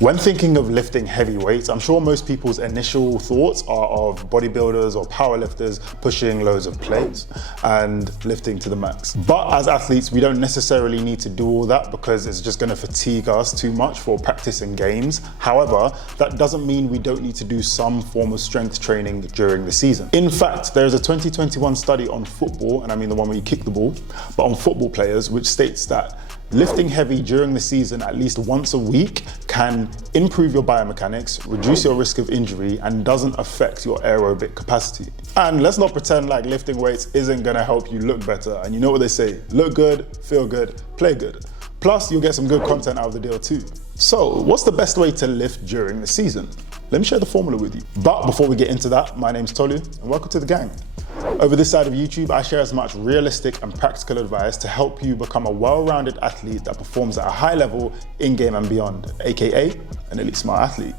When thinking of lifting heavy weights, I'm sure most people's initial thoughts are of bodybuilders or powerlifters pushing loads of plates and lifting to the max. But as athletes, we don't necessarily need to do all that because it's just going to fatigue us too much for practice and games. However, that doesn't mean we don't need to do some form of strength training during the season. In fact, there is a 2021 study on football, and I mean the one where you kick the ball, but on football players, which states that lifting heavy during the season at least once a week can improve your biomechanics, reduce your risk of injury, and doesn't affect your aerobic capacity. And let's not pretend like lifting weights isn't gonna help you look better. And you know what they say, look good, feel good, play good. Plus, you'll get some good content out of the deal too. So, what's the best way to lift during the season? Let me share the formula with you. But before we get into that, my name's Tolu, and welcome to the gang. Over this side of YouTube, I share as much realistic and practical advice to help you become a well-rounded athlete that performs at a high level in-game and beyond, aka an elite smart athlete.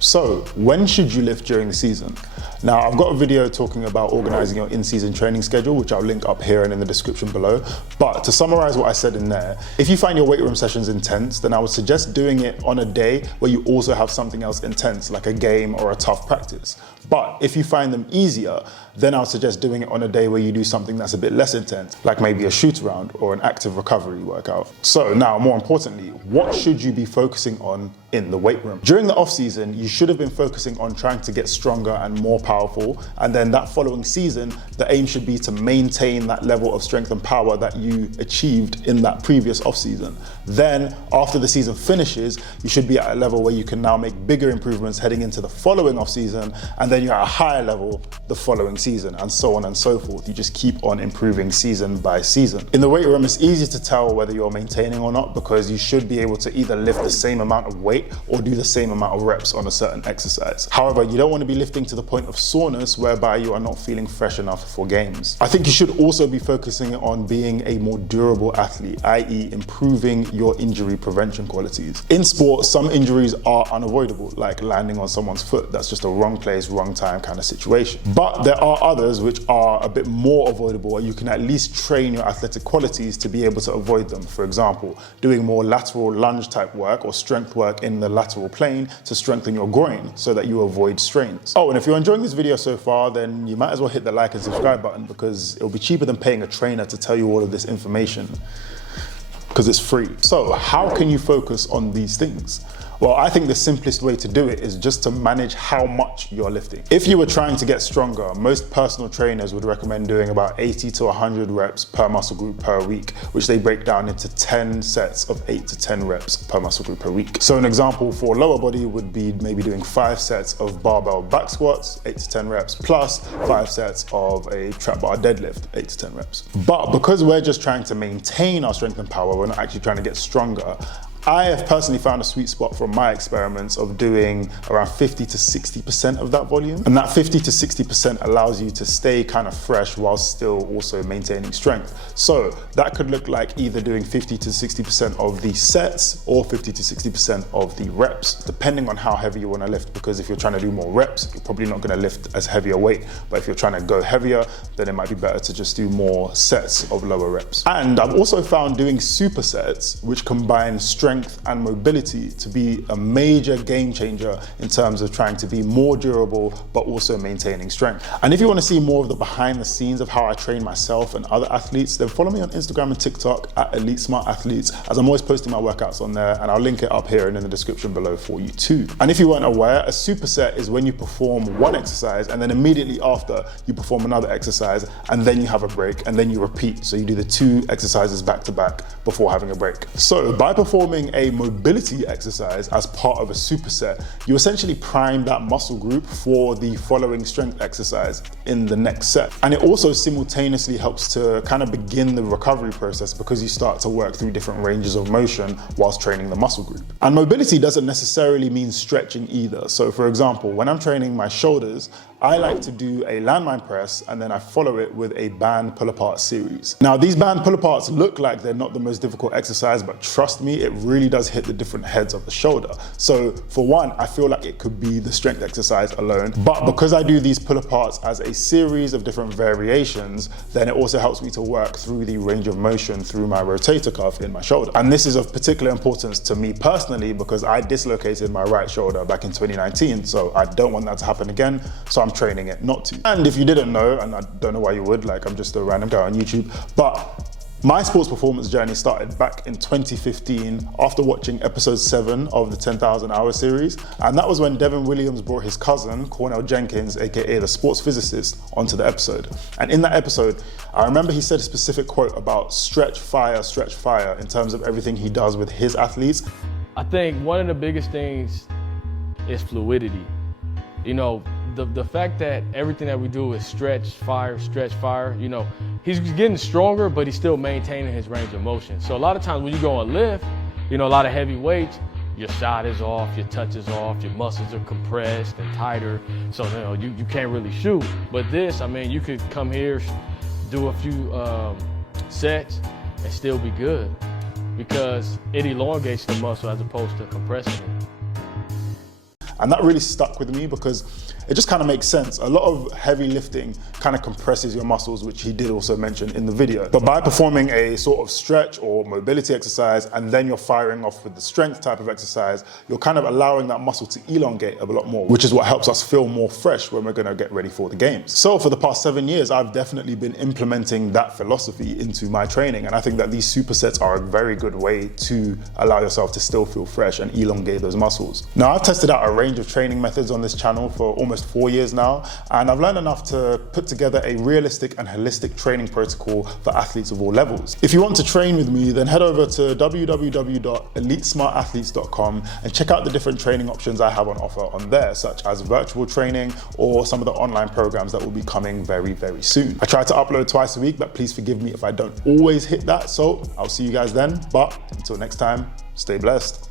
So, when should you lift during the season? Now, I've got a video talking about organizing your in-season training schedule, which I'll link up here and in the description below. But to summarize what I said in there, if you find your weight room sessions intense, then I would suggest doing it on a day where you also have something else intense, like a game or a tough practice. But if you find them easier, then I would suggest doing it on a day where you do something that's a bit less intense, like maybe a shoot around or an active recovery workout. So now, more importantly, what should you be focusing on in the weight room? During the off season, you should have been focusing on trying to get stronger and more powerful. And then that following season, the aim should be to maintain that level of strength and power that you achieved in that previous off season. Then after the season finishes, you should be at a level where you can now make bigger improvements heading into the following off season. And then you're at a higher level the following season, and so on and so forth. You just keep on improving season by season. In the weight room, it's easy to tell whether you're maintaining or not because you should be able to either lift the same amount of weight or do the same amount of reps on a certain exercise. However, you don't want to be lifting to the point of soreness whereby you are not feeling fresh enough for games. I think you should also be focusing on being a more durable athlete, i.e. improving your injury prevention qualities. In sport, some injuries are unavoidable, like landing on someone's foot. That's just a wrong place, wrong time kind of situation. But there are others which are a bit more avoidable, and you can at least train your athletic qualities to be able to avoid them. For example, doing more lateral lunge type work or strength work in the lateral plane to strengthen your groin so that you avoid strains. Oh, and if you're enjoying this video so far, then you might as well hit the like and subscribe button because it'll be cheaper than paying a trainer to tell you all of this information because it's free. So how can you focus on these things? Well, I think the simplest way to do it is just to manage how much you're lifting. If you were trying to get stronger, most personal trainers would recommend doing about 80 to 100 reps per muscle group per week, which they break down into 10 sets of 8 to 10 reps per muscle group per week. So an example for lower body would be maybe doing 5 sets of barbell back squats, 8 to 10 reps, plus 5 sets of a trap bar deadlift, 8 to 10 reps. But because we're just trying to maintain our strength and power, we're not actually trying to get stronger, I have personally found a sweet spot from my experiments of doing around 50 to 60% of that volume. And that 50 to 60% allows you to stay kind of fresh while still also maintaining strength. So that could look like either doing 50 to 60% of the sets or 50 to 60% of the reps, depending on how heavy you want to lift. Because if you're trying to do more reps, you're probably not going to lift as heavy a weight. But if you're trying to go heavier, then it might be better to just do more sets of lower reps. And I've also found doing supersets, which combine strength and mobility, to be a major game changer in terms of trying to be more durable but also maintaining strength. And if you want to see more of the behind the scenes of how I train myself and other athletes, then follow me on Instagram and TikTok at Elite Smart Athletes, as I'm always posting my workouts on there, and I'll link it up here and in the description below for you too. And if you weren't aware, a superset is when you perform one exercise and then immediately after you perform another exercise, and then you have a break, and then you repeat. So you do the 2 exercises back to back before having a break. So by performing a mobility exercise as part of a superset, you essentially prime that muscle group for the following strength exercise in the next set. And it also simultaneously helps to kind of begin the recovery process because you start to work through different ranges of motion whilst training the muscle group. And mobility doesn't necessarily mean stretching either. So for example, when I'm training my shoulders, I like to do a landmine press and then I follow it with a band pull-apart series. Now, these band pull-aparts look like they're not the most difficult exercise, but trust me, it really does hit the different heads of the shoulder. So for one, I feel like it could be the strength exercise alone, but because I do these pull-aparts as a series of different variations, then it also helps me to work through the range of motion through my rotator cuff in my shoulder. And this is of particular importance to me personally because I dislocated my right shoulder back in 2019, so I don't want that to happen again, so I'm training it not to. And if you didn't know, and I don't know why you would, like I'm just a random guy on YouTube, but my sports performance journey started back in 2015 after watching episode 7 of the 10,000 Hour series. And that was when Devin Williams brought his cousin, Cornell Jenkins, aka the sports physicist, onto the episode. And in that episode, I remember he said a specific quote about stretch, fire, in terms of everything he does with his athletes. I think one of the biggest things is fluidity. You know, the fact that everything that we do is stretch, fire, you know, he's getting stronger, but he's still maintaining his range of motion. So a lot of times when you go on lift, you know, a lot of heavy weights, your shot is off, your touch is off, your muscles are compressed and tighter. So, you know, you can't really shoot. But this, I mean, you could come here, do a few sets and still be good because it elongates the muscle as opposed to compressing it. And that really stuck with me because it just kind of makes sense. A lot of heavy lifting kind of compresses your muscles, which he did also mention in the video. But by performing a sort of stretch or mobility exercise, and then you're firing off with the strength type of exercise, you're kind of allowing that muscle to elongate a lot more, which is what helps us feel more fresh when we're gonna get ready for the games. So for the past 7 years, I've definitely been implementing that philosophy into my training. And I think that these supersets are a very good way to allow yourself to still feel fresh and elongate those muscles. Now, I've tested out a range of training methods on this channel for almost 4 years now, and I've learned enough to put together a realistic and holistic training protocol for athletes of all levels. If you want to train with me, then head over to www.elitesmartathletes.com and check out the different training options I have on offer on there, such as virtual training or some of the online programs that will be coming very, very soon. I try to upload twice a week, but please forgive me if I don't always hit that, so I'll see you guys then. But until next time, stay blessed.